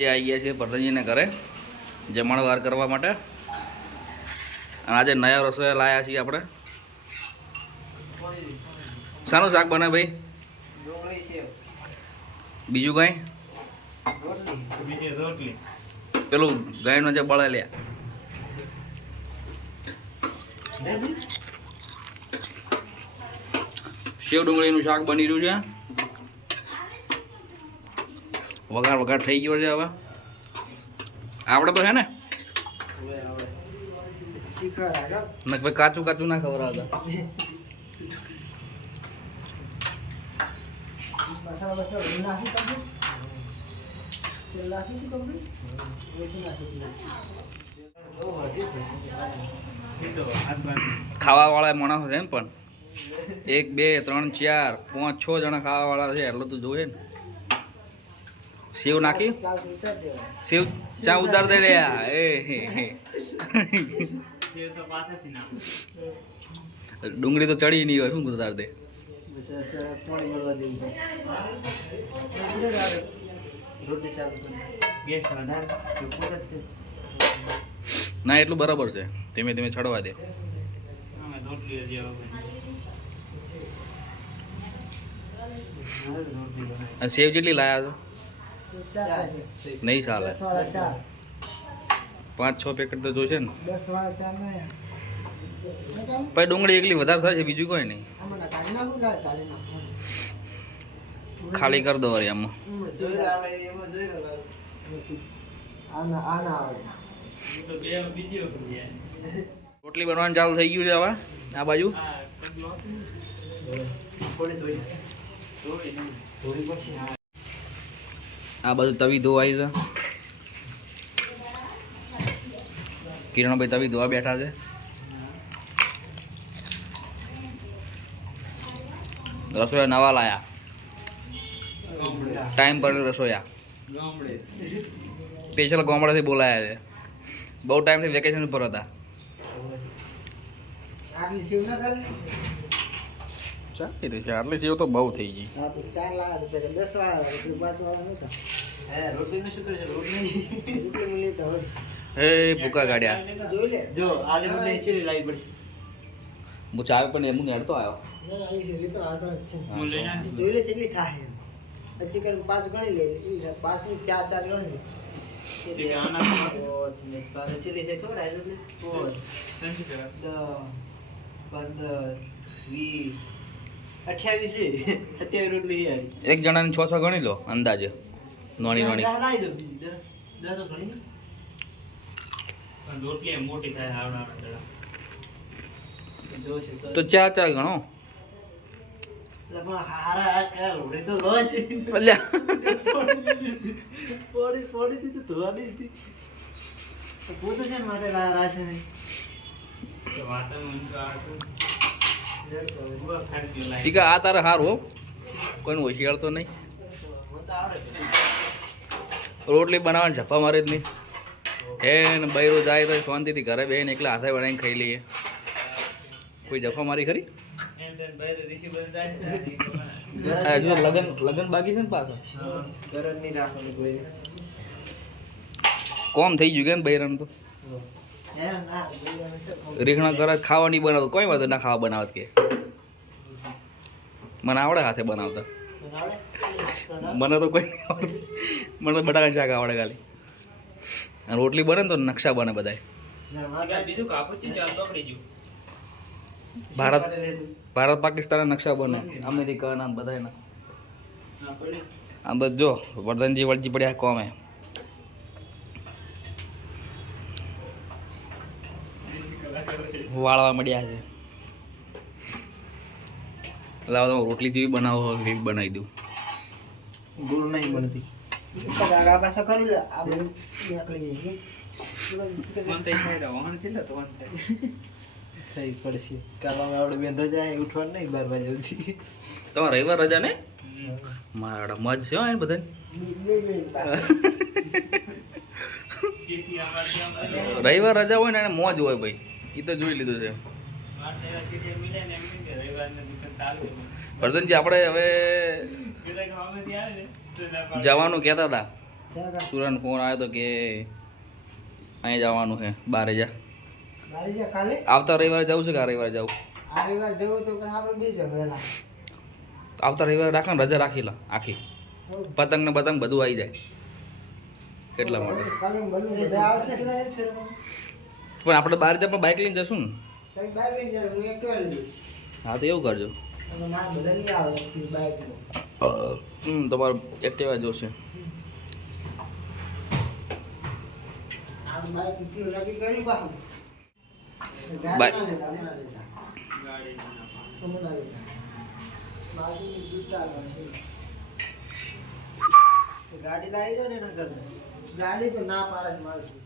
આવી ગયા છે ભરતજીને ઘરે જમણવાર કરવા માટે અને આજે નયા રસોઈ લાયા છીએ આપણે. શાનું શાક બને ભાઈ? બીજું કઈ? પેલું ગાયનો જે બળે લ્યા સેવ ડુંગળીનું શાક બની રહ્યું છે. વઘાર વઘાર થઈ ગયો છે. હવે આપણે તો છે ને ભાઈ કાચું કાચું ના ખવડાવતા. ખાવા વાળા માણસો છે ને, પણ 1 2 3 4 5 6 જણા ખાવા વાળા છે એટલે તું જોયે ને. સેવ નાખી, સેવ ચા ઉતાર દે લે. ડુંગળી તો ચડી નહીં હોય, શું ઉતાર દે? ના એટલું બરાબર છે, ધીમે ધીમે ચડવા દે. સેવ જેટલી લાયા છો? નહીં ચાલે, 5-6 પેકેટ તો જોશે ને. પછી ડુંગળી એકલી વધારે થાય છે, બીજું કોઈ નહીં. ખાલી કરી દો વળી આમાં. રોટલી બનવાનું ચાલુ થઈ ગયું છે હવે આ બાજુ. આ બાજુ તવી ધોવાઈ છે. કિરણભાઈ તવી ધોવા બેઠા છે. રસોયા નવા લાયા, ટાઈમ પર રસોયા સ્પેશિયલ ગામડાથી બોલાયા છે. બહુ ટાઈમથી વેકેશન પર હતા. ચાલી રહી છે આટલી સેવ તો બહુ થઈ ગઈ. હે ભૂકા ગાડ્યા હું ચાવે પણ એમ હેડતો આવ્યો. એક જણાને 6 ગણી લો અંદાજે. નોણી નોણી તો 4 ગણો. આ તારે સારું હો, કોઈને હોશિયાર તો નહીં. રોટલી બનાવવાની ઝપ્પા મારે જ નહીં. હે ને બૈરું જાય તો શાંતિથી ઘરે બેન એકલા હાથે બનાવીને ખાઈ લઈએ. કોઈ ઝપ્પા મારી ખરી? હજુ લગન બાકી છે ને પાછો. કોમ થઈ ગયું કે ને બૈરાન તો રીખણા ઘરે ખાવા નહીં બનાવતો. કોઈ વાંધો ના ખાવા બનાવત કે મને આવડે હાથે બનાવતા. મને તો કોઈ નહીં આવડે. મને તો બટાકા શાક આવડે ખાલી. અને રોટલી બને ને તો નકશા બને બધા. ભારત પાકિસ્તાન નકશા બને, અમેરિકા ના બધા. આમ બસ જો વર્ધનજી વળજી પડ્યા કોમે. વાળવા મળ્યા છે. લાવો તમે રોટલી જેવી બનાવો હોય એવી બનાવી દઉં. ગુળ નહીં બનતી. સહી પડશે. કાલમાં આવડે બેન રજા ઉઠવાનું નહીં 12 વાગે સુધી. તમારે રવિવાર રજા ને? મારા મજ છે હો બધા. રવિવાર રજા હોય ને એને મોજ હોય ભાઈ, એ તો જોઈ લીધું છે. વર્ધનજી આપણે હવે જવાનું કહેતા હતા સુરન ફોન આવ્યો તો કે અહીં જવાનું છે બારે જા આવતા રવિવારે જવું છે કે આ રવિવારે જવું આવતા રવિવારે રાખો ને રજા રાખી લો આખી પતંગ ને બતંગ બધું આવી જાય એટલા માટે પણ આપણે બહાર જવા બાઇક લઈને જશું ને હા તો એવું કરજો તમારે એક્ટિવા જોશે ગાડી લાવી દો ને એના કરતા ગાડી તો ના પાડે મારું